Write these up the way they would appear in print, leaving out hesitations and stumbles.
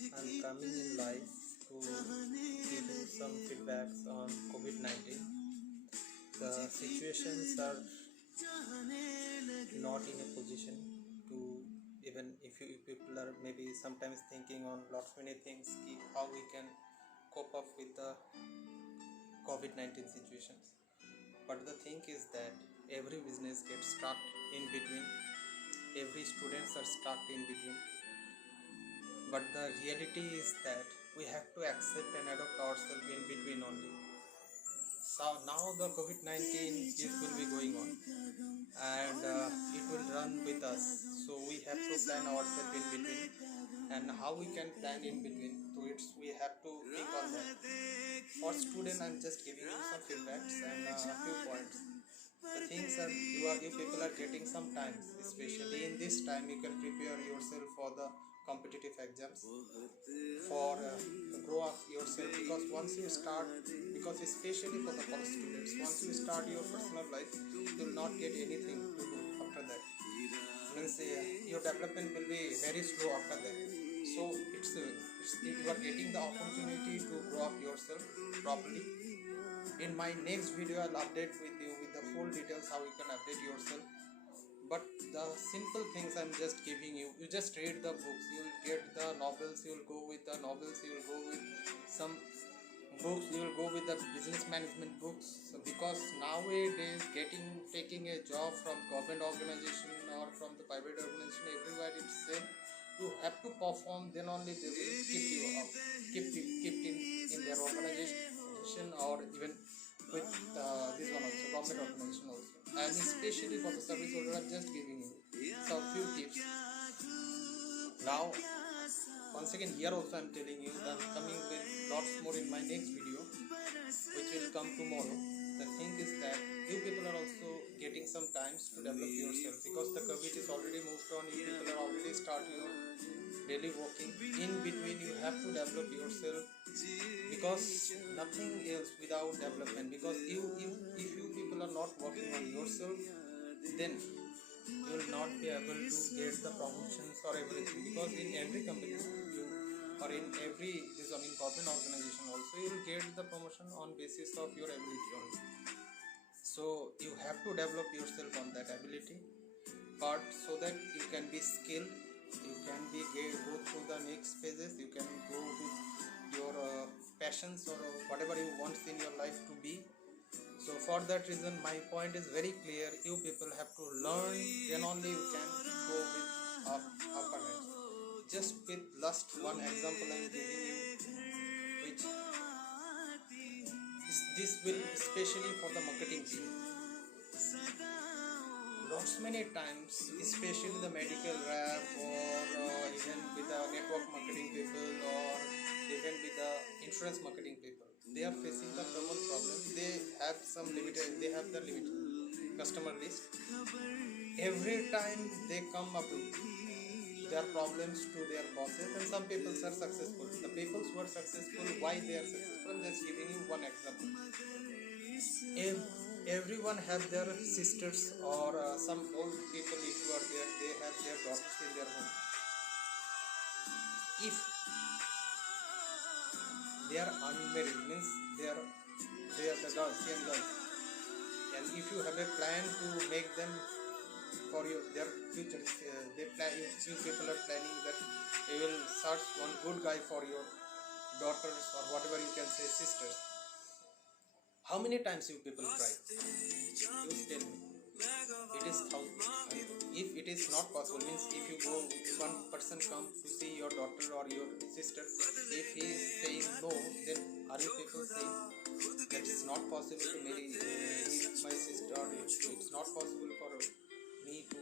I'm coming in live to give you some feedbacks on COVID-19. The situations are not in a position to, even if you people are maybe sometimes thinking on lots many things how we can cope up with the COVID-19 situations. But the thing is that every business gets stuck in between, every students are stuck in between. But the reality is that we have to accept and adopt ourselves in between only. So now the COVID-19 will be going on, and it will run with us. So we have to plan ourselves in between, and how we can plan in between. So we have to think on that. For student, I'm just giving you some feedbacks and a few points. The things are you people are getting some times, especially in this time you can prepare yourself for the competitive exams, for grow up yourself, because once you start, because especially for the college students, once you start your personal life, you will not get anything to do after that. Means your development will be very slow after that. So you are getting the opportunity to grow up yourself properly. In my next video I'll update with you with the full details how you can update yourself. But the simple things I'm just giving you, you just read the books, you'll get the novels, you'll go with the novels, you'll go with some books, you'll go with the business management books. Because nowadays taking a job from government organization or from the private organization, everywhere it's same, you have to perform, then only they will keep you up, keep in their organization, or even with this one also, government organization also. And especially for the service order, I'm just giving you some few tips. Now once again, here also I'm telling you that I'm coming with lots more in my next video, which will come tomorrow. The thing is that you people are also getting some times to develop yourself, because the COVID is already moved on. You people are already start your daily working. In between, you have to develop yourself, because nothing else without development. Because if you people are not working on yourself, then you will not be able to get the promotions or everything. Because in every company or in every in government organization also, you will get the promotion on basis of your ability only. So you have to develop yourself on that ability part, so that you can be skilled, you can be go through the next phases, you can go with your passions or whatever you want in your life to be. So for that reason, my point is very clear. You people have to learn, then only you can go with opponents. Just with last one example I'm giving you, which this will especially for the marketing team. Lots many times, especially the medical rep, or even with the network marketing people, or even with the insurance marketing people, they are facing the common problem. They have some they have the limited customer list. Every time they come up with their problems to their bosses, and some people are successful. The people who are successful, why they are successful? I'm just giving you one example. Everyone have their sisters, or some old people, if you are there, they have their daughters in their home. If they are unmarried, means they are the girls, young girls, and if you have a plan to make them for their future, you people are planning that you will search one good guy for your daughters, or whatever you can say, sisters. How many times you people try? You tell me. It is thousand. If it is not possible, means if you go, one person come to see your daughter or your sister, if he is saying no, then are you people saying that it's not possible to marry my sister, or it's not possible for me to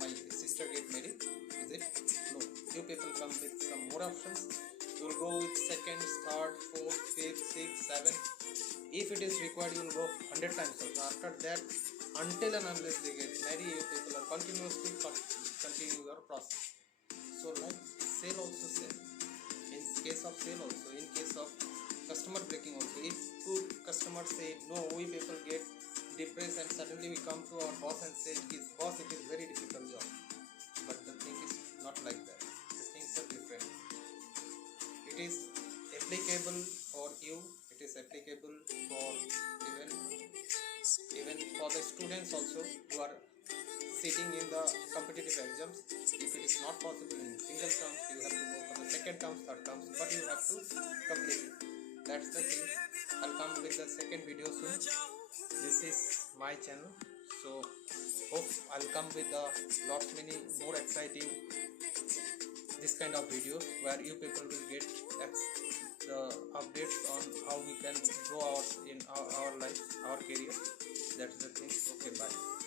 my sister get married? Is it? No. You people come with some more options. You will go with second, third, fourth, fifth, sixth, seventh. If it is required, you will go 100 times also. After that, until and unless they get married, you people are continuously continue your process. So like sale also same. In case of sale also, in case of customer breaking also, if two customers say no, we people get depressed, and suddenly we come to our boss and say, boss, it is very difficult job. But the thing is not like that. applicable for you, it is applicable for even for the students also who are sitting in the competitive exams. If it is not possible in single terms, you have to go for the second terms, third terms, but you have to complete it. That's the thing. I'll come with the second video soon. This is my channel, so hope I'll come with lots many more exciting this kind of videos where you people will get the updates on how we can grow in our life, our career. That's the thing. Okay, bye.